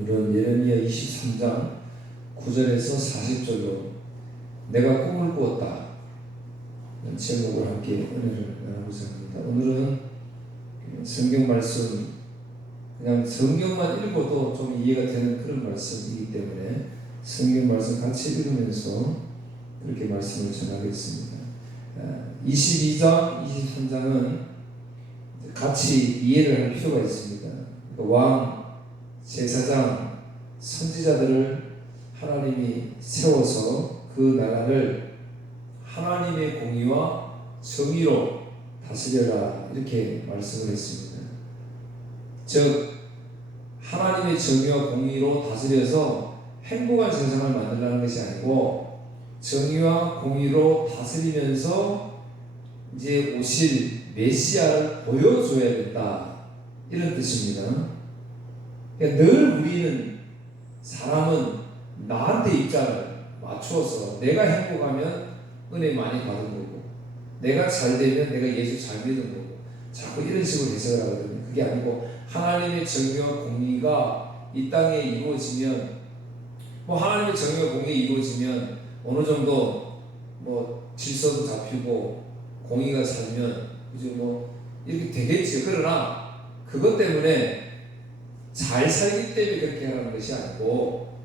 오늘은 예레미야 23장 9절에서 40절로 내가 꿈을 꾸었다 제목을 함께 은혜를 나누고자 합니다. 오늘은 성경 말씀 그냥 성경만 읽어도 좀 이해가 되는 그런 말씀이기 때문에 성경 말씀 같이 읽으면서 그렇게 말씀을 전하겠습니다. 22장, 23장은 같이 이해를 할 필요가 있습니다. 왕, 제사장, 선지자들을 하나님이 세워서 그 나라를 하나님의 공의와 정의로 다스려라 이렇게 말씀을 했습니다. 즉 하나님의 정의와 공의로 다스려서 행복한 세상을 만들라는 것이 아니고 정의와 공의로 다스리면서 이제 오실 메시아를 보여줘야 된다 이런 뜻입니다. 그러니까 늘 우리는 사람은 나한테 입장을 맞추어서 내가 행복하면 은혜 많이 받은 거고 내가 잘 되면 내가 예수 잘 믿은 거고 자꾸 이런 식으로 해석을 하거든요. 그게 아니고 하나님의 정의와 공의가 이 땅에 이루어지면 하나님의 정의와 공의가 이루어지면 어느 정도 질서도 잡히고 공의가 살면 이제 이렇게 되겠지. 그러나 그것 때문에 잘 살기 때문에 그렇게 하라는 것이 아니고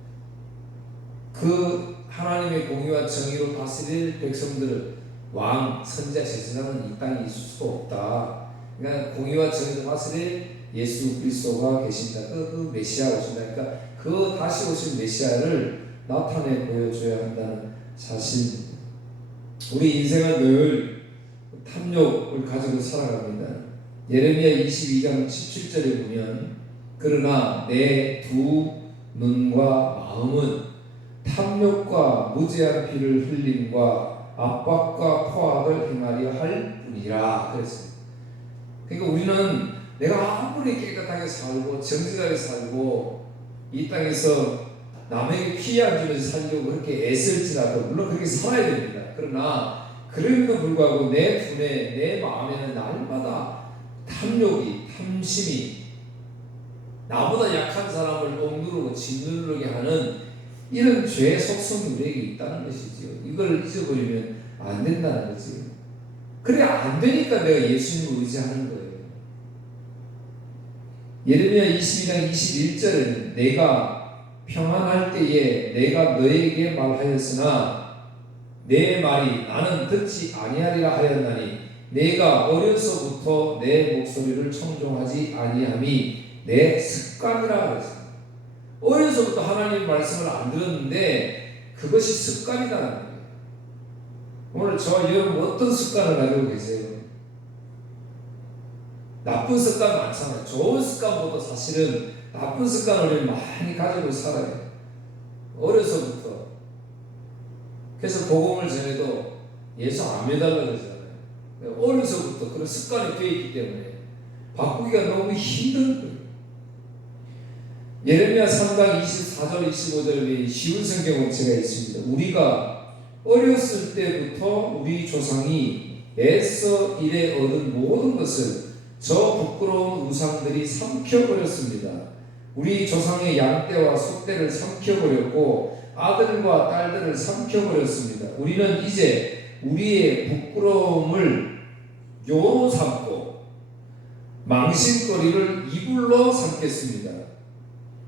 그 하나님의 공의와 정의로 다스릴 백성들을 왕, 선지자, 제사장은 이 땅에 있을 수가 없다. 그러니까 공의와 정의로 다스릴 예수 그리스도가 계신다. 그 메시아가 오신다. 그러니까 그 다시 오신 메시아를 나타내 보여줘야 한다는 사실입니다. 우리 인생은 늘 탐욕을 가지고 살아갑니다. 예레미야 22장 17절에 보면 그러나 내 두 눈과 마음은 탐욕과 무죄한 피를 흘림과 압박과 포악을 행하려 할 뿐이라 그랬습니다. 그러니까 우리는 내가 아무리 깨끗하게 살고 정직하게 살고 이 땅에서 남에게 피해 안 주면서 살려고 그렇게 애쓸지라도 물론 그렇게 살아야 됩니다. 그러나 그럼에도 불구하고 내 두뇌, 내 마음에는 날마다 탐욕이, 탐심이 나보다 약한 사람을 억누르고 짓누르게 하는 이런 죄의 속성이 우리에게 있다는 것이지요. 이걸 잊어버리면 안 된다는 거지요. 그래 안 되니까 내가 예수님을 의지하는 거예요. 예레미야 22장 21절에는 내가 평안할 때에 내가 너에게 말하였으나 내 말이 나는 듣지 아니하리라 하였나니 내가 어려서부터 내 목소리를 청종하지 아니함이 내 습관이라 그랬습니다. 어려서부터 하나님 말씀을 안 들었는데 그것이 습관이라는 거예요. 오늘 저와 여러분 어떤 습관을 가지고 계세요? 나쁜 습관 많잖아요. 좋은 습관보다 사실은 나쁜 습관을 많이 가지고 살아요. 어려서부터. 그래서 복음을 전해도 예수 안 믿으려고 그러잖아요. 어려서부터 그런 습관이 되어 있기 때문에 바꾸기가 너무 힘든 거예요. 예레미야 3장 24절 25절에 쉬운 성경 원체가 있습니다. 우리가 어렸을 때부터 우리 조상이 애써 일에 얻은 모든 것을 저 부끄러운 우상들이 삼켜버렸습니다. 우리 조상의 양떼와 소떼를 삼켜버렸고 아들과 딸들을 삼켜버렸습니다. 우리는 이제 우리의 부끄러움을 요로 삼고 망신거리를 이불로 삼겠습니다.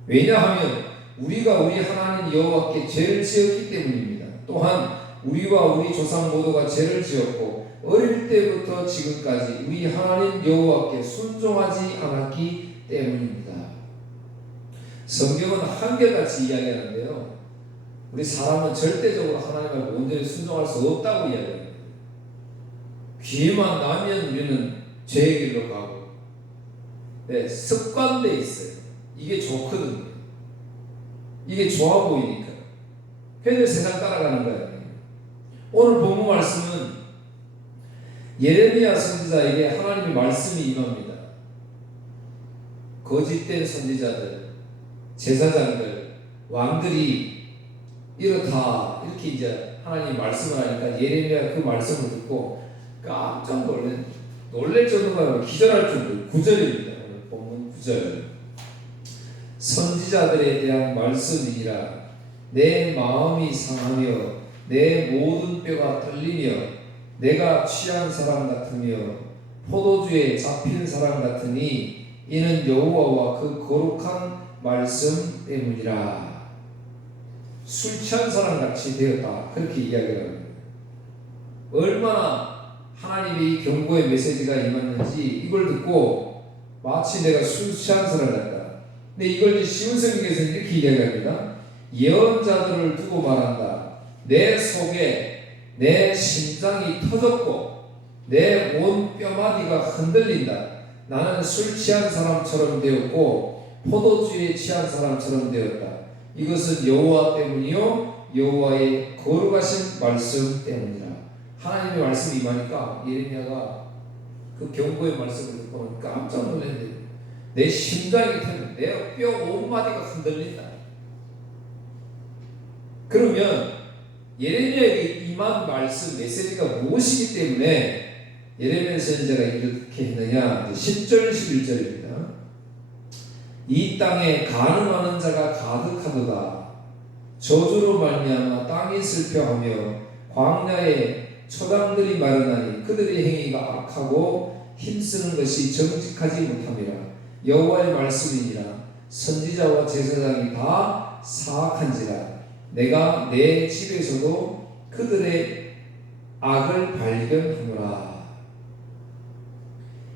왜냐하면 우리가 우리 하나님 여호와께 죄를 지었기 때문입니다. 또한 우리와 우리 조상 모두가 죄를 지었고 어릴 때부터 지금까지 우리 하나님 여호와께 순종하지 않았기 때문입니다. 성경은 한결같이 이야기하는데요. 우리 사람은 절대적으로 하나님을 온전히 순종할 수 없다고 이야기합니다. 기회만 나면 우리는 죄의 길로 가고 습관돼 있어요. 이게 좋거든요. 이게 좋아 보이니까. 그래서 세상 따라가는 거예요. 오늘 본문 말씀은 예레미야 선지자에게 하나님의 말씀이 임합니다. 거짓된 선지자들, 제사장들, 왕들이 이렇다 이렇게 이제 하나님이 말씀을 하니까 예레미야 그 말씀을 듣고 깜짝 놀랄 정도가 기절할 정도 9절입니다. 오늘 본문 9절. 선지자들에 대한 말씀이니라. 내 마음이 상하며 내 모든 뼈가 떨리며 내가 취한 사람 같으며 포도주에 잡힌 사람 같으니 이는 여호와와 그 거룩한 말씀 때문이라. 술 취한 사람 같이 되었다, 그렇게 이야기를 합니다. 얼마나 하나님의 이 경고의 메시지가 임했는지 이걸 듣고 마치 내가 술 취한 사람 같다. 근데 이걸 쉬운 성경에서는 이렇게 이야기합니다. 예언자들을 두고 말한다. 내 속에 내 심장이 터졌고 내 온 뼈마디가 흔들린다. 나는 술 취한 사람처럼 되었고 포도주에 취한 사람처럼 되었다. 이것은 여호와 때문이요 여호와의 거룩하신 말씀 때문이라. 하나님의 말씀이 임하니까 예레미야가 그 경고의 말씀을 듣고 깜짝 놀랐는데 내 심장이 터진다. 내 뼈 온마디가 흔들린다. 그러면 예레미야에게 임한 말씀 메시지가 무엇이기 때문에 예레미야 선지자가 이렇게 했느냐. 10절 11절입니다. 이 땅에 간음하는 자가 가득하도다. 저주로 말미암아 땅이 슬퍼하며 광야에 초당들이 마르나니 그들의 행위가 악하고 힘쓰는 것이 정직하지 못함이라. 여호와의 말씀이니라. 선지자와 제사장이 다 사악한지라. 내가 내 집에서도 그들의 악을 발견하노라.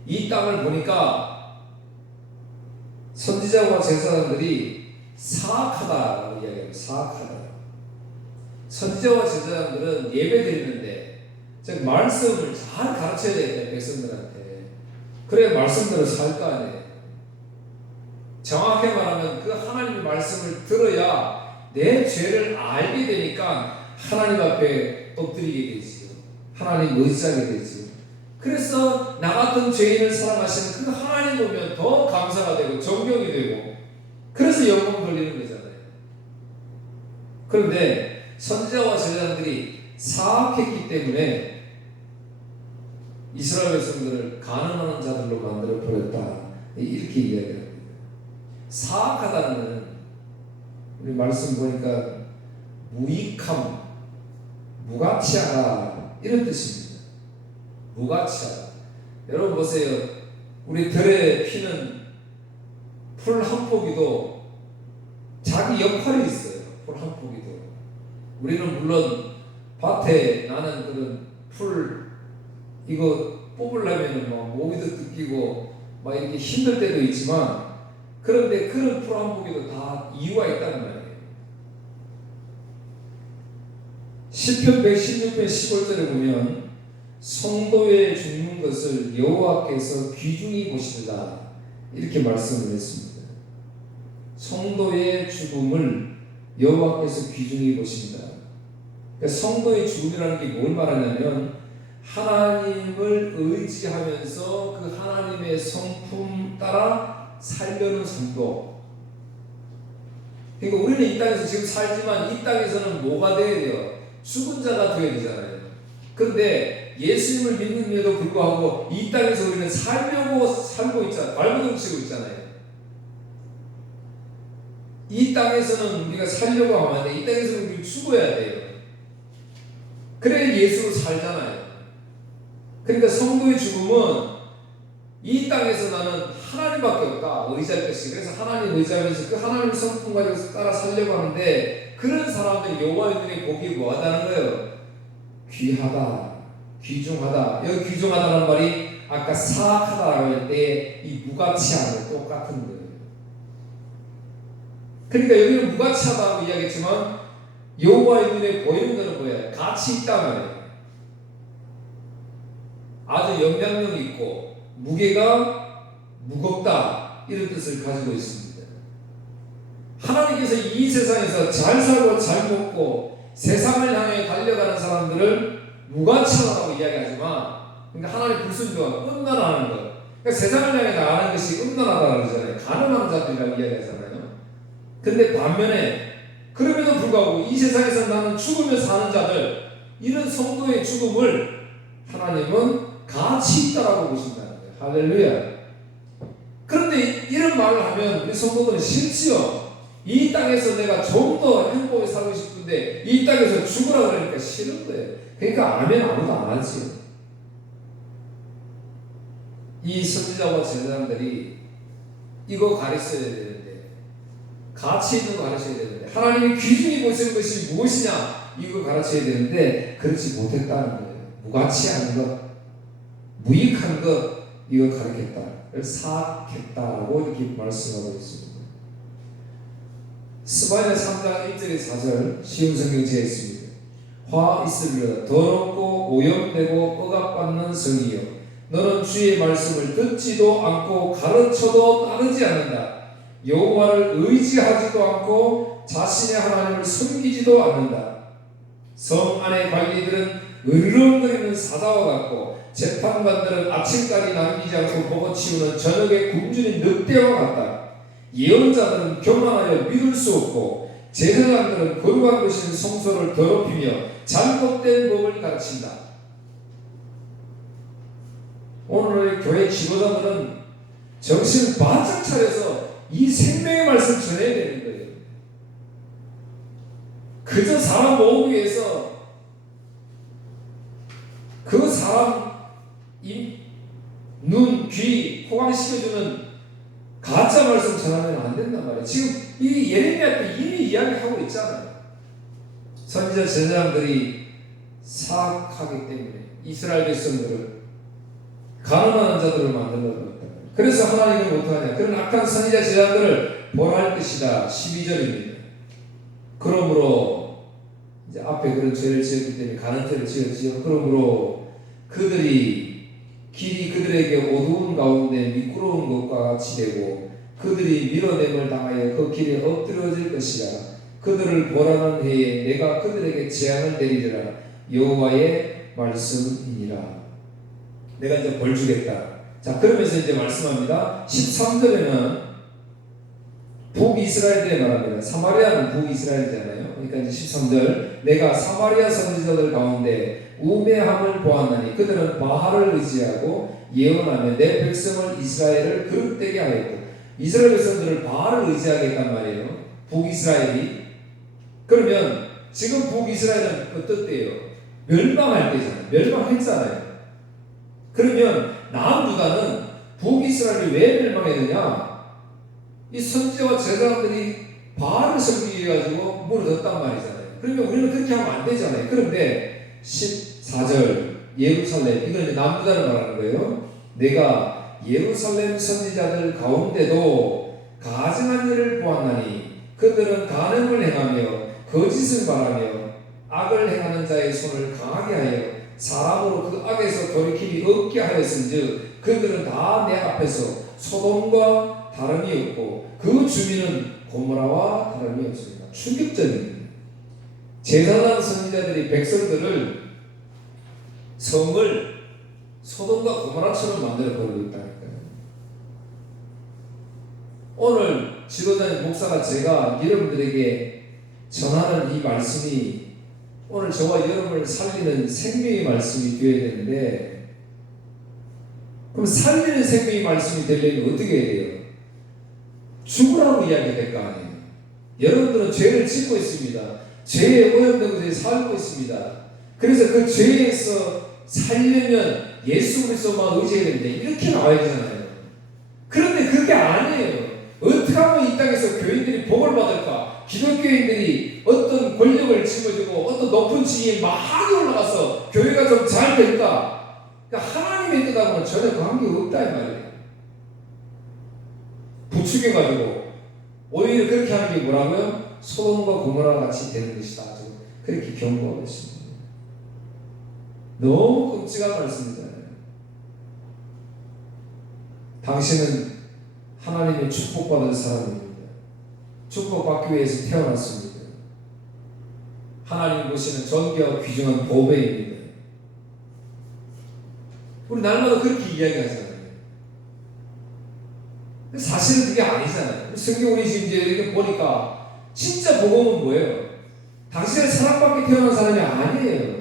이 땅을 보니까 선지자와 제사장들이 사악하다라고 이야기해요. 사악하다. 선지자와 제사장들은 예배 드리는데 즉 말씀을 잘 가르쳐야 되겠다, 백성들한테. 그래야 말씀대로 살 거 아니에요. 정확하게 말하면 그 하나님의 말씀을 들어야 내 죄를 알게 되니까 하나님 앞에 엎드리게 되지요. 하나님 의지하게 되지요. 그래서 나 같은 죄인을 사랑하시는 그 하나님 보면 더 감사가 되고 존경이 되고 그래서 영광 돌리는 거잖아요. 그런데 선지자와 제사장들이 사악했기 때문에 이스라엘 백성들을 가늠하는 자들로 만들어 버렸다, 이렇게 이야기합니다. 사악하다는 것은 우리 말씀 보니까 무익함, 무가치하다 이런 뜻입니다. 무가치하다. 여러분 보세요. 우리 들에 피는 풀 한 포기도 자기 역할이 있어요. 풀 한 포기도. 우리는 물론 밭에 나는 그런 풀 이거 뽑으려면 막 모기도 뜯기고 막 이렇게 힘들 때도 있지만, 그런데 그런 풀 한 포기도 다 이유가 있다는 말이에요. 시편 116편 15절에 보면 성도에 죽는 것을 여호와께서 귀중히 보시리라, 이렇게 말씀을 했습니다. 성도의 죽음을 여호와께서 귀중히 보신다. 그러니까 성도의 죽음이라는 게 뭘 말하냐면 하나님을 의지하면서 그 하나님의 성품 따라 살려는 성도. 그러니까 우리는 이 땅에서 지금 살지만 이 땅에서는 뭐가 돼야 돼요? 죽은 자가 되어야 되잖아요. 그런데 예수님을 믿는데도 불구하고 이 땅에서 우리는 살려고 살고 있잖아요. 발버둥치고 있잖아요. 이 땅에서는 우리가 살려고 하는데 이 땅에서는 우리 죽어야 돼요. 그래야 예수로 살잖아요. 그러니까 성도의 죽음은 이 땅에서 나는 하나님밖에 없다, 의지할 것이. 그래서 하나님 의지하면서 그 하나님의 성품 가지고 따라 살려고 하는데, 그런 사람들이 여호와의 눈에 보기에 뭐하다는 거예요? 귀하다, 귀중하다. 여기 귀중하다는 말이 아까 사악하다라고 할 때 이 무가치하고 똑같은 거예요. 그러니까 여기는 무가치하다고 이야기했지만 여호와의 눈에 보이는 것은 뭐예요? 가치 있다 말이에요. 아주 영향력이 있고 무게가 무겁다, 이런 뜻을 가지고 있습니다. 하나님께서 이 세상에서 잘 살고 잘 먹고 세상을 향해 달려가는 사람들을 무가치하다고 이야기하지만, 그러니까 하나님 불순종하고 음란하는 것, 그러니까 세상을 향해 나가는 것이 음란하다고 그러잖아요. 가늠한 자들이라고 이야기하잖아요. 근데 반면에 그럼에도 불구하고 이 세상에서 나는 죽으며 사는 자들, 이런 성도의 죽음을 하나님은 가치 있다라고 보신다는 거예요. 할렐루야. 그런데 이런 말을 하면 우리 성도들은 싫지요. 이 땅에서 내가 좀 더 행복하게 살고 싶은데 이 땅에서 죽으라 그러니까 싫은 거예요. 그러니까 아멘 아무도 안 하지. 이 선지자와 제사장들이 이거 가르쳐야 되는데, 가치 있는 거 가르쳐야 되는데, 하나님이 귀중히 보시는 것이 무엇이냐 이거 가르쳐야 되는데 그렇지 못했다는 거예요. 무가치한 것, 무익한 것 이거 가르쳤다. 사악했다라고 이렇게 말씀하고 있습니다. 스바냐 3장 1절에 4절 쉬운 성경지에 있습니다. 화 있으리로다. 더럽고 오염되고 억압받는 성이여, 너는 주의 말씀을 듣지도 않고 가르쳐도 따르지 않는다. 여호와를 의지하지도 않고 자신의 하나님을 섬기지도 않는다. 성 안의 관리들은 으르렁거리는 사자와 같고 재판관들은 아침까지 남기지 않고 보고 치우는 저녁에 굶주린 늑대와 같다. 예언자들은 교만하여 믿을 수 없고 제사장들은 거룩한 것인 성소를 더럽히며 잘못된 법을 가르친다. 오늘의 교회 지도자들은 정신을 바짝 차려서 이 생명의 말씀을 전해야 되는 거예요. 그저 사람 모으기 위해서 그 사람 눈, 귀 호강시켜주는 가짜 말씀 전하면 안 된단 말이에요. 지금 이 예레미야 때 이미 이야기하고 있잖아요. 선지자 제사장들이 사악하기 때문에 이스라엘 백성들을 가늠하는 자들을 만들려고 했다. 그래서 하나님은 어떡하냐? 그런 악한 선지자 제사장들을 벌할 것이다. 12절입니다. 그러므로 이제 앞에 그런 죄를 지었기 때문에 가는 죄를 지었지요. 그러므로 그들이 길이 그들에게 어두운 가운데 미끄러운 것과 같이 되고 그들이 밀어냄을 당하여 그 길에 엎드러질 것이라. 그들을 벌하는 해에 내가 그들에게 재앙을 내리리라. 여호와의 말씀이니라. 내가 이제 벌 주겠다. 자, 그러면서 이제 말씀합니다. 13절에는 북이스라엘에 말합니다. 사마리아는 북이스라엘이잖아요. 그러니까 이제 13절, 내가 사마리아 선지자들 가운데 우매함을 보았나니 그들은 바알을 의지하고 예언하며 내 백성을 이스라엘을 그릇되게 하였고, 이스라엘 백성들을 바알을 의지하게 했단 말이에요. 북이스라엘이. 그러면 지금 북이스라엘은 어떻대요? 멸망할 때잖아요. 멸망했잖아요. 그러면 남유다는 북이스라엘이 왜 멸망했느냐? 이 선지자와 제사장들이 바알을 섬기게 해가지고 무너졌단 말이잖아요. 그러면 우리는 그렇게 하면 안 되잖아요. 그런데 14절 예루살렘, 이건 남유다를 말하는 거예요. 내가 예루살렘 선지자들 가운데도 가증한 일을 보았나니 그들은 간음을 행하며 거짓을 말하며 악을 행하는 자의 손을 강하게 하여 사람으로 그 악에서 돌이킴이 없게 하였은즉 그들은 다 내 앞에서 소돔과 다름이 없고 그 주민은 고모라와 다름이 없습니다. 충격적입니다. 제사장 선지자들이 백성들을, 성을 소돔과 고모라처럼 만들어 버리고 있다니까요. 오늘 지도자인 목사가 제가 여러분들에게 전하는 이 말씀이 오늘 저와 여러분을 살리는 생명의 말씀이 되어야 되는데, 그럼 살리는 생명의 말씀이 되려면 어떻게 해야 돼요? 죽으라고 이야기해야 될 거 아니에요. 여러분들은 죄를 짓고 있습니다. 죄에 오염된 곳에 살고 있습니다. 그래서 그 죄에서 살려면 예수 그리스도만 의지해야 되는데 이렇게 나와야 되잖아요. 그런데 그게 아니에요. 어떻게 하면 이 땅에서 교인들이 복을 받을까? 기독교인들이 어떤 권력을 짊어지고 어떤 높은 지위에 많이 올라가서 교회가 좀 잘 될까? 그러니까 하나님의 뜻하고는 전혀 관계가 없다 이 말이에요. 부추겨가지고 오히려 그렇게 하는 게 뭐라고요? 소돔과 고모라 같이 되는 것이다. 그렇게 경고하고 있습니다. 너무 끔찍한 말씀이잖아요. 당신은 하나님의 축복받은 사람입니다. 축복받기 위해서 태어났습니다. 하나님 보시는 존귀하고 귀중한 보배입니다. 우리 날마다 그렇게 이야기하잖아요. 사실은 그게 아니잖아요. 성경 우리 지금 이제 이렇게 보니까 진짜 복음은 뭐예요? 당신은 사랑받게 태어난 사람이 아니에요.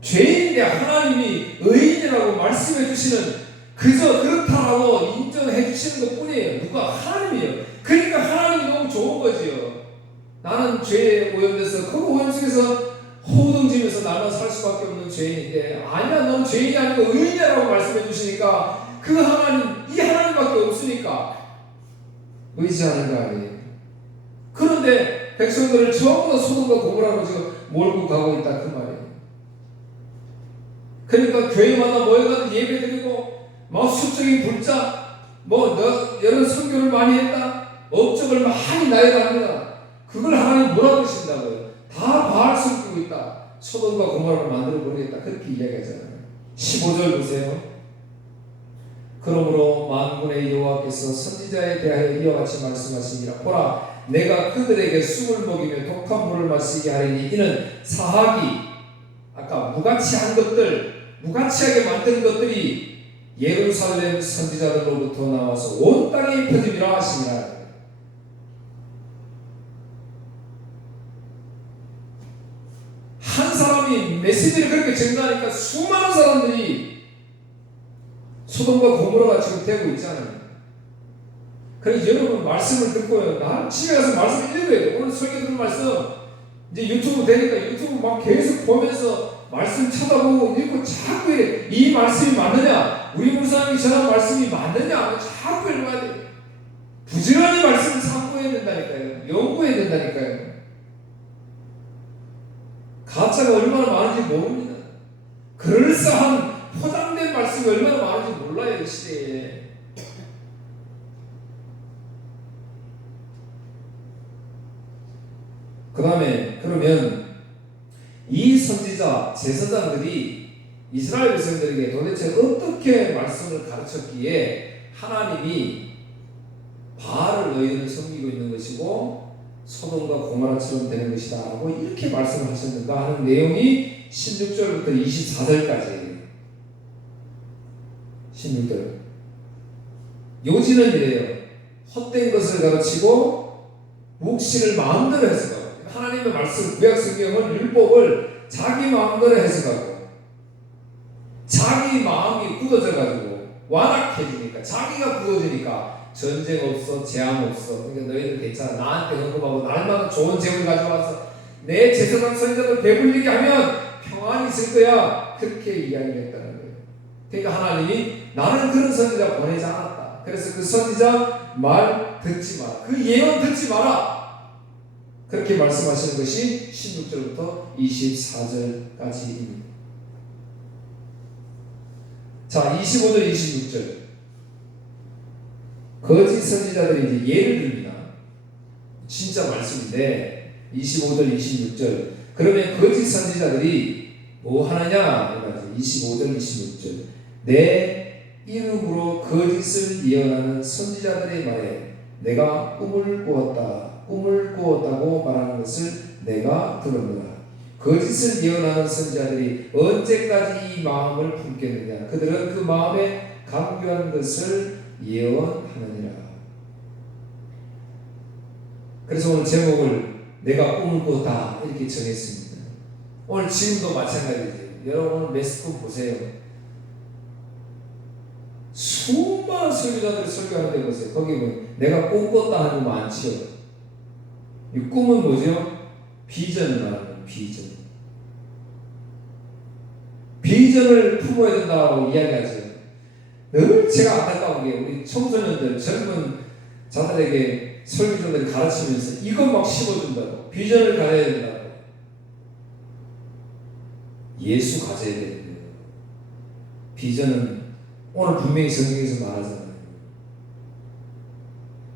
죄인인데 하나님이 의인이라고 말씀해 주시는, 그저 그렇다라고 인정해 주시는 것 뿐이에요. 누가? 하나님이에요. 그러니까 하나님이 너무 좋은 거지요. 나는 죄에 오염돼서 그 오염 속에서 호동지면서 나만 살 수밖에 없는 죄인인데, 아니야, 넌 죄인이 아니고 의인이라고 말씀해 주시니까, 그 하나님, 이 하나님밖에 없으니까 의지하는 거 아니에요. 그런데 백성들을 전부 다 소돔과 고모라로 지금 몰고 가고 있다, 그 말이에요. 그러니까 교회마다 모여가지고 예배드리고 막 수적인 불자, 여러 선교를 많이 했다, 업적을 많이 나열합니다. 그걸 하나님 뭐라고 하신다고요? 다 바알 섬기고 있다, 소돔과 고모라를 만들어 버리겠다, 그렇게 이야기하잖아요. 15절 보세요. 그러므로 만군의 여호와께서 선지자에 대하여 이와 같이 말씀하시니라. 보라, 내가 그들에게 쑥을 먹이며 독한 물을 마시게 하리니 이는 사하기, 아까 무가치한 것들, 무가치하게 만든 것들이 예루살렘 선지자들로부터 나와서 온 땅에 퍼짐이라 하시니라. 한 사람이 메시지를 그렇게 전달하니까 수많은 사람들이 소돔과 고모라가 지금 되고 있잖아요. 그래서 여러분 말씀을 듣고요, 나 집에 가서 말씀 읽어야 돼요. 오늘 설교 들은 말씀 이제 유튜브 되니까 유튜브 막 계속 보면서 말씀 찾아보고 읽고 자꾸 이래. 이 말씀이 맞느냐, 우리 목사님이 전한 말씀이 맞느냐, 자꾸 읽어야 돼요. 부지런히 말씀을 참고해야 된다니까요. 연구해야 된다니까요. 가짜가 얼마나 많은지 모릅니다. 그럴싸한 포장된 말씀이 얼마나 많은지 몰라요, 이 시대에. 그 다음에 그러면 이 선지자, 제사장들이 이스라엘 백성들에게 도대체 어떻게 말씀을 가르쳤기에 하나님이 바알을 너희는 섬기고 있는 것이고 소돔과 고모라처럼 되는 것이다 라고 이렇게 말씀을 하셨는가 하는 내용이 16절부터 24절까지예요. 16절. 요지는 이래요. 헛된 것을 가르치고 묵시를 마음대로 해석하고, 하나님의 말씀, 구약 성경은 율법을 자기 마음대로 해석하고, 자기 마음이 굳어져가지고 완악해지니까, 자기가 굳어지니까 전쟁 없어, 재앙 없어, 그러니까 너희들 괜찮아, 나한테 헌금하고 날마다 좋은 재물 가져와서 내 제사장 선지자들 배불리게 하면 평안이 있을 거야, 그렇게 이야기를 했다는 거예요. 그러니까 하나님이 나는 그런 선지자 보내지 않았다. 그래서 그 선지자 말 듣지 마라, 그 예언 듣지 마라, 그렇게 말씀하시는 것이 16절부터 24절까지입니다. 자, 25절, 26절. 거짓 선지자들이 이제 예를 듭니다. 진짜 말씀인데 25절, 26절. 그러면 거짓 선지자들이 뭐 하느냐? 25절, 26절. 내 이름으로 거짓을 예언하는 선지자들의 말에 내가 꿈을 꾸었다고 말하는 것을 내가 들었노라. 거짓을 예언하는 선지자들이 언제까지 이 마음을 품겠느냐? 그들은 그 마음에 강교한 것을 예언하느니라. 그래서 오늘 제목을 내가 꿈을 꾸었다 이렇게 정했습니다. 오늘 지금도 마찬가지예요. 여러분 오늘 매스컴 보세요. 수많은 설교자들이 설교하는 데 보세요. 거기 뭐 내가 꿈 꿨다 하는 거 많지요. 이 꿈은 뭐죠? 비전을 말하는 비전. 비전을 품어야 된다고 이야기하죠. 늘 제가 안타까운 게 우리 청소년들, 젊은 자들에게 설교자들이 가르치면서 이것 막 심어준다고, 비전을 가져야 된다고. 예수 가져야 되는 거예요. 비전은 오늘 분명히 성경에서 말하잖아요.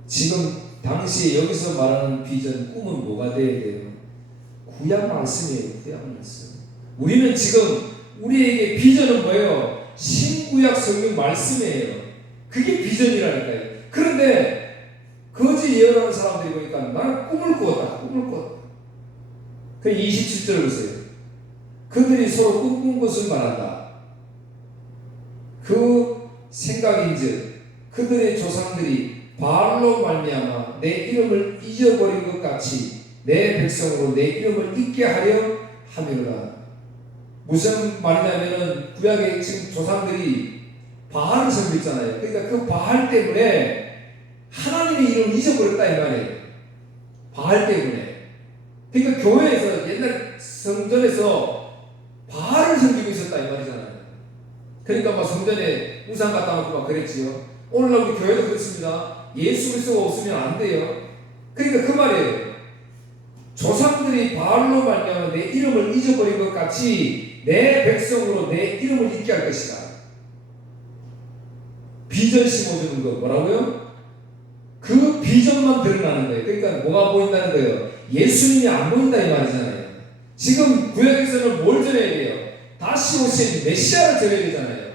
지금 당시에 여기서 말하는 비전, 꿈은 뭐가 돼야 돼요? 구약 말씀이에요. 구약 말씀. 우리는 지금 우리에게 비전은 뭐예요? 신구약 성경 말씀이에요. 그게 비전이라니까요. 그런데 거짓 예언하는 사람들이 보니까 나는 꿈을 꾸었다. 그 27절 보세요. 그들이 서로 꿈꾼 것을 말한다. 그 생각인즉 그들의 조상들이 바알로 말미암아 내 이름을 잊어버린 것 같이 내 백성으로 내 이름을 잊게 하려 함이로라. 무슨 말이냐면은 구약의 지금 조상들이 바알을 섬겼잖아요. 그러니까 그 바알 때문에 하나님의 이름을 잊어버렸다 이 말이에요. 바알 때문에. 그러니까 교회에서 옛날 성전에서 바알을 섬기고 있었다 이 말이잖아요. 그러니까 막 성전에 우상 갖다 놓고 막 그랬지요. 오늘날 우리 교회도 그렇습니다. 예수 그리스도가 없으면 안 돼요. 그러니까 그 말이에요. 조상들이 바알로 말미암아 내 이름을 잊어버린 것 같이 내 백성으로 내 이름을 잊게 할 것이다. 비전 심어주는 거 뭐라고요? 그 비전만 드러나는 거예요. 그러니까 뭐가 보인다는 거예요? 예수님이 안 보인다 이 말이잖아요. 지금 구약에서는 뭘 전해야 돼요? 다시 오신 메시아를 전해야 되잖아요.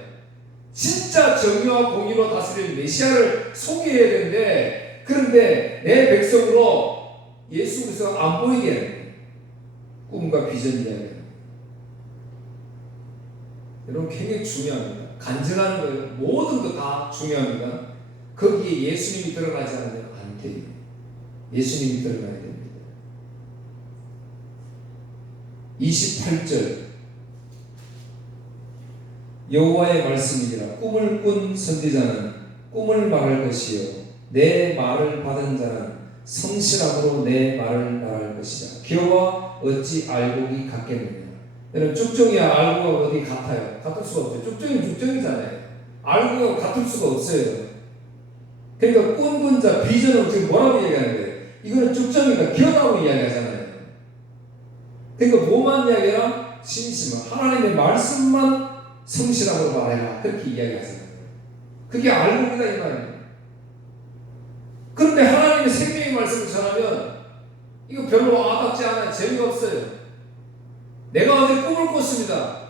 진짜 정의와 공의로 다스리는 메시아를 소개해야 되는데, 그런데 내 백성으로 예수 그리스도가 안 보이게 하는 거예요. 꿈과 비전 이야기예요. 여러분 굉장히 중요합니다. 간증하는 거예요. 모든 거 다 중요합니다. 거기에 예수님이 드러나지 않으면 안 돼요. 예수님이 드러나야 됩니다. 28절 여호와의 말씀이니라. 꿈을 꾼 선지자는 꿈을 말할 것이요 내 말을 받은 자는 성실함으로 내 말을 말할 것이다. 기어와 어찌 알곡이 같겠느냐. 여러분 쭉정이야 알곡과 어디 같아요? 같을 수가 없어요. 쭉정이는 쭉정이잖아요. 알곡과 같을 수가 없어요. 그러니까 꿈꾼 자 비전은 지금 뭐라고 이야기하는 거예요? 이거는 쭉정이가 기어라고 이야기하잖아요. 그러니까 뭐만 이야기하라? 심심한 하나님의 말씀만 성실하고 말해라. 그렇게 이야기하잖아요. 그게 알곡이다 이 말이에요. 그런데 하나님의 생명의 말씀을 전하면 이거 별로 와닿지 않아요. 재미가 없어요. 내가 어제 꿈을 꿨습니다.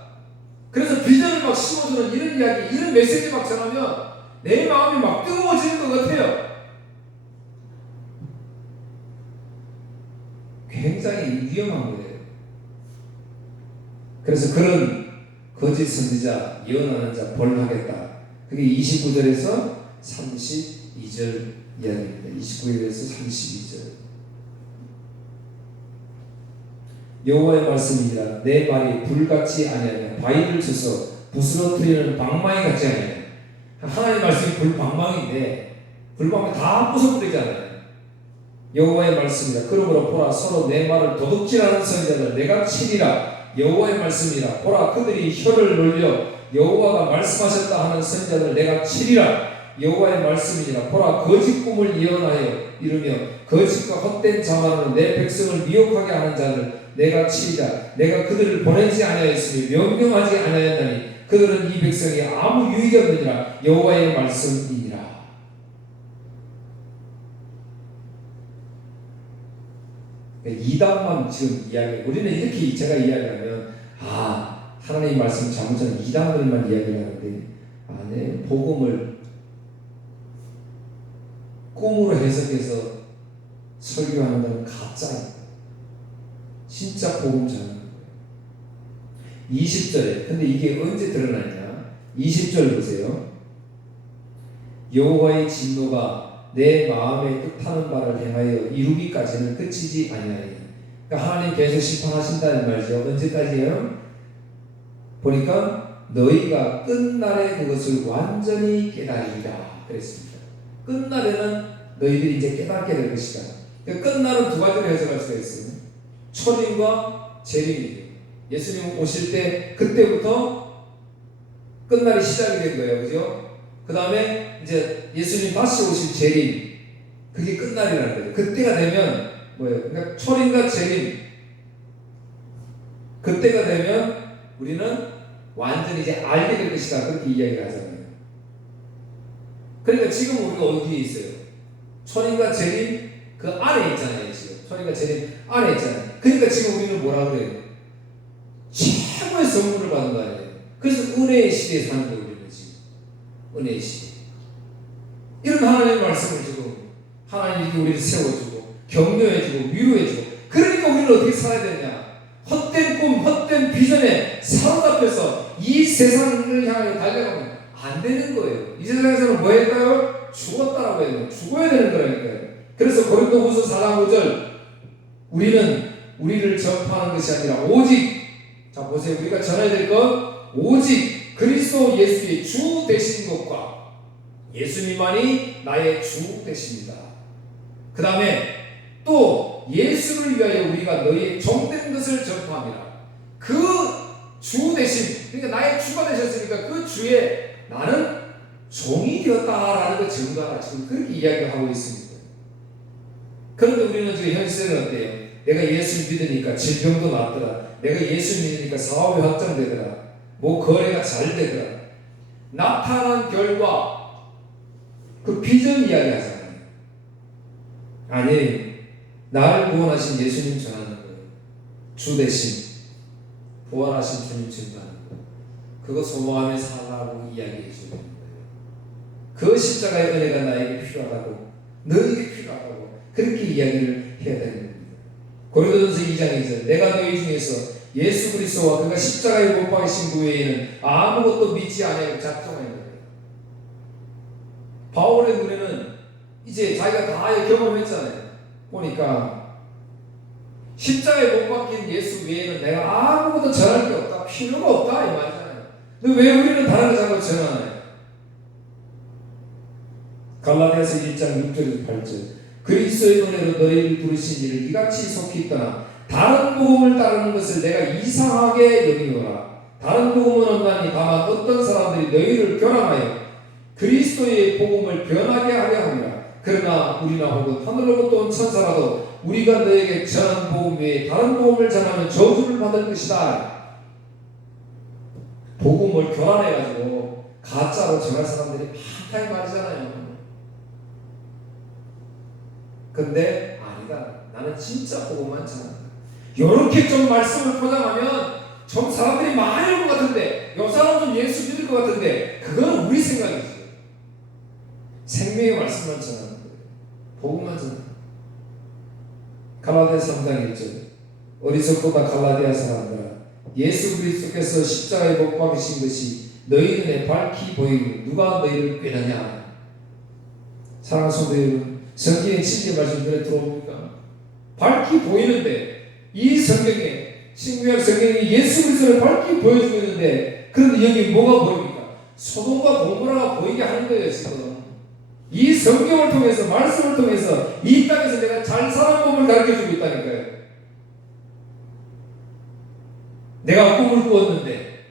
그래서 비전을 막 심어주는 이런 이야기, 이런 메시지 막 전하면 내 마음이 막 뜨거워지는 것 같아요. 굉장히 위험한 거예요. 그래서 그런 거짓 선지자, 예언하는 자 벌하겠다. 그게 29절에서 32절 이야기입니다. 29절에서 32절. 여호와의 말씀이니라. 내 말이 불같이 아니하냐. 바위를 쳐서 부스러뜨리는 방망이 같지 아니하냐. 하나님의 말씀이 불방망인데 불방망이 다 부숴버리잖아요. 여호와의 말씀이라. 그러므로 보라 서로 내 말을 도둑질하는 선지자들 내가 치리라. 여호와의 말씀이라. 보라 그들이 혀를 놀려 여호와가 말씀하셨다 하는 선지자들 내가 치리라. 여호와의 말씀이니라. 보라 거짓 꿈을 예언하여 이르며 거짓과 헛된 자만으로 내 백성을 미혹하게 하는 자를 내가 치리라. 내가 그들을 보내지 아니하였으니 명령하지 아니하였나니 그들은 이 백성이 아무 유익이 없느니라. 여호와의 말씀이니라. 이단만 지금 이야기. 우리는 이렇게 제가 이야기하면 하나님 말씀 잘못 전한 이단들만 이야기하는데 아니 복음을 꿈으로 해석해서 설교하는 것은 가짜예요. 진짜 복음 전하는 거예요. 20절에 근데 이게 언제 드러나냐? 20절 보세요. 여호와의 진노가 내 마음에 뜻하는 바를 행하여 이루기까지는 그치지 아니하니. 그러니까 하나님 계속 심판하신다는 말이죠. 언제까지요? 보니까 너희가 끝날에 그것을 완전히 깨달으리라 그랬습니다. 끝날에는 너희들이 이제 깨닫게 될 것이다. 그러니까 끝날은 두 가지로 해석할 수가 있어요. 초림과 재림이죠. 예수님 오실 때 그때부터 끝날이 시작이 된 거예요. 그죠? 그 다음에 이제 예수님 다시 오실 재림, 그게 끝날이라는 거예요. 그때가 되면 뭐예요? 그러니까 초림과 재림, 그때가 되면 우리는 완전히 이제 알게 될 것이다. 그렇게 이야기를 하잖아요. 그러니까 지금 우리가 어디에 있어요? 초림과 재림 그 안에 있잖아요. 지금 초림과 재림 안에 있잖아요. 그러니까 지금 우리는 뭐라 그래요? 최고의 선물을 받은 거 아니에요. 그래서 은혜의 시대에 사는 거예요. 우리는 지금 은혜의 시대. 이런 하나님의 말씀을 주고 하나님이 우리를 세워주고 격려해주고 위로해주고, 그러니까 우리는 어떻게 살아야 되냐? 헛된 꿈, 헛된 비전에 사로잡혀서 이 세상을 향해 달려가면 안 되는 거예요. 이 세상에서는 뭐 할까요? 죽었다라고 해요. 죽어야 되는 거라니까요. 그래서 고린도후서 4장 5절 우리는 우리를 전파하는 것이 아니라 오직, 자 보세요, 우리가 전해야 될 것 오직 그리스도 예수의 주 되신 것과 예수님만이 나의 주 되십니다. 그 다음에 또 예수를 위하여 우리가 너희의 종된 것을 전파함이라. 그 주 대신, 그러니까 나의 주가 되셨으니까 그 주에 나는 종이 되었다라는 걸 증거하라. 지금 그렇게 이야기하고 있습니다. 그런데 우리는 지금 현실은 어때요? 내가 예수 믿으니까 질병도 낫더라. 내가 예수 믿으니까 사업이 확장되더라. 뭐 거래가 잘 되더라. 나타난 결과 그 비전 이야기 하잖아요. 아니, 나를 구원하신 예수님 전하는 거예요. 주 대신 부활하신 주님 증거하는 거예요. 그거 소망하며 살라고 이야기해 주는 거예요. 그 십자가의 은혜가 나에게 필요하다고, 너에게 필요하다고 그렇게 이야기를 해야 되는 겁니다. 고린도전서 2장 2절 내가 너희 중에서 예수 그리스도와 그가 십자가에 못 박히신 그 외에는 아무것도 믿지 아니하고 작정하는 거예요. 바울의 눈에는 이제 자기가 다 경험했잖아요. 보니까 십자가에 못 박힌 예수 외에는 내가 아무것도 전할 게 없다, 필요가 없다 이 말이잖아요. 근데 왜 우리는 다른 거 자꾸 전하나요? 갈라디아서 1장 6절에서 8절 그리스도의 은혜로 너희를 부르신 이를 이같이 속히 떠나 다른 복음을 따르는 것을 내가 이상하게 여기노라. 다른 복음은 없나니 다만 어떤 사람들이 너희를 교란하여 그리스도의 복음을 변하게 하려 함이라. 그러나 우리나 혹은 하늘로부터 온 천사라도 우리가 너에게 전한 복음 외에 다른 복음을 전하면 저주를 받을 것이다. 복음을 교란해가지고 가짜로 전할 사람들이 많다는 말이잖아요. 근데 아니다. 나는 진짜 복음만 전한다. 이렇게 좀 말씀을 포장하면 좀 사람들이 많이 올 것 같은데, 요 사람 좀 예수 믿을 것 같은데, 그건 우리 생각이지. 생명의 말씀만 전하는 거예요. 복음만 전하는 거예요. 갈라디아 3장 1절 어리석고다 갈라디아 사람들아, 예수 그리스도께서 십자가에 못 박히신 것이 너희 눈에 밝히 보이니 누가 너희를 꾀느냐. 사랑하는 성도 여러분, 성경의 진리 말씀 눈에 들어옵니까? 밝히 보이는데, 이 성경에 신구약 성경이 예수 그리스도를 밝히 보여주고 있는데, 그런데 여기 뭐가 보입니까? 소돔과 고모라가 보이게 하는 거예요. 지금 이 성경을 통해서, 말씀을 통해서 이 땅에서 내가 잘 사는 법을 가르쳐주고 있다니까요. 내가 꿈을 꾸었는데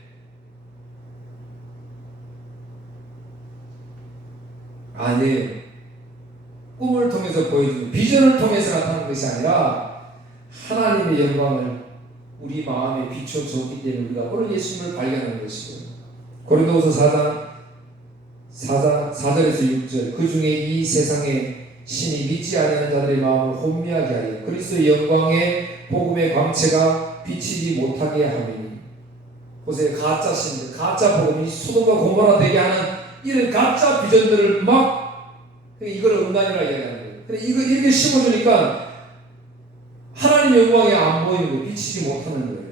아니에요. 꿈을 통해서 보여주는, 비전을 통해서 나타나는 것이 아니라 하나님의 영광을 우리 마음에 비춰줬기 때문에 우리가 오늘 예수님을 발견하는 것이고요. 고린도후서 4절에서 6절 그 중에 이 세상에 신이 믿지 않는 자들의 마음을 혼미하게 하여 그리스도의 영광의 복음의 광채가 비치지 못하게 하매니. 보세요. 가짜 신들, 가짜 복음이 소돔과 고모라 되게 하는 이런 가짜 비전들을 막 이걸 음란이라 이야기하는 거예요. 근데 이거 이렇게 심어주니까 하나님의 영광이 안 보이는 거예요. 비치지 못하는 거예요.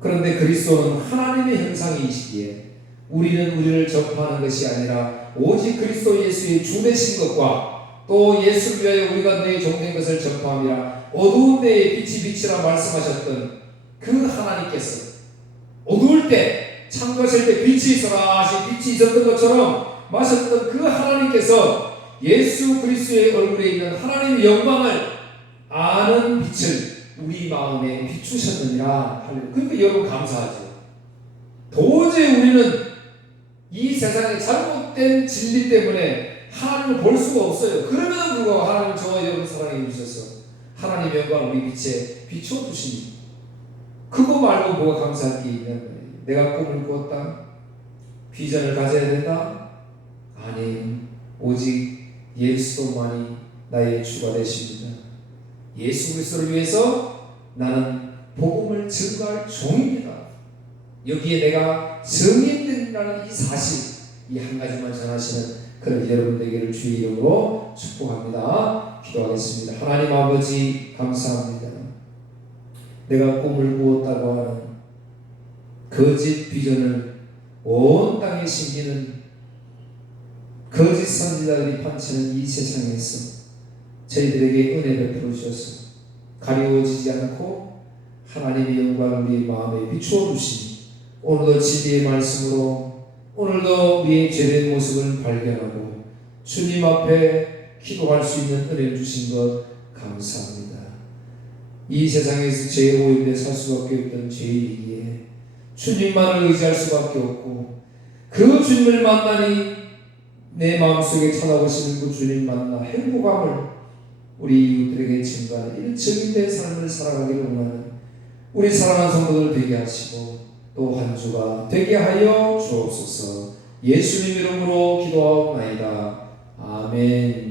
그런데 그리스도는 하나님의 형상이시기에 우리는 우리를 전파하는 것이 아니라 오직 그리스도 예수의 주 되신 것과 또 예수를 위하여 우리가 너희 종된 것을 전파함이라. 어두운 데에 빛이 비치라 말씀하셨던 그 하나님께서 어두울 때, 창조하실 때 빛이 있어라 하신 빛이 있었던 것처럼 마셨던 그 하나님께서 예수 그리스도의 얼굴에 있는 하나님의 영광을 아는 빛을 우리 마음에 비추셨느니라. 그러니까 여러분 감사하죠. 도저히 우리는 이 세상의 잘못된 진리 때문에 하나님을 볼 수가 없어요. 그럼에도 불구하고 하나님은 저와 여러분 사랑해 주셔서 하나님의 영광을 우리 빛에 비춰주십니다. 그거 말고 뭐가 감사할 게 있냐는 거예요. 내가 꿈을 꾸었다, 비전을 가져야 된다? 아니, 오직 예수만이 나의 주가 되십니다. 예수 그리스도를 위해서 나는 복음을 증거할 종입니다. 여기에 내가 증인된다는 이 사실, 이 한 가지만 전하시는 그런 여러분들에게를 주의 이름으로 축복합니다. 기도하겠습니다. 하나님 아버지 감사합니다. 내가 꿈을 꾸었다고 하는 거짓 비전을 온 땅에 심기는 거짓 선지자들이 판치는 이 세상에서 저희들에게 은혜 베풀어 주셔서 가리워지지 않고 하나님의 영광을 우리 마음에 비추어 주시니 오늘도 진리의 말씀으로 오늘도 우리의 죄된 모습을 발견하고 주님 앞에 기도할 수 있는 은혜 주신 것 감사합니다. 이 세상에서 죄로 인해 살 수밖에 없던 죄인이기에 주님만을 의지할 수밖에 없고 그 주님을 만나니 내 마음속에 찾아오시는 그 주님 만나 행복함을 우리 이웃들에게 증거하는 이런 증인된 삶을 살아가기를 원하는 우리 사랑하는 성도들 되게 하시고 또 한 주가 되게 하여 주옵소서. 예수님 이름으로 기도하옵나이다. 아멘.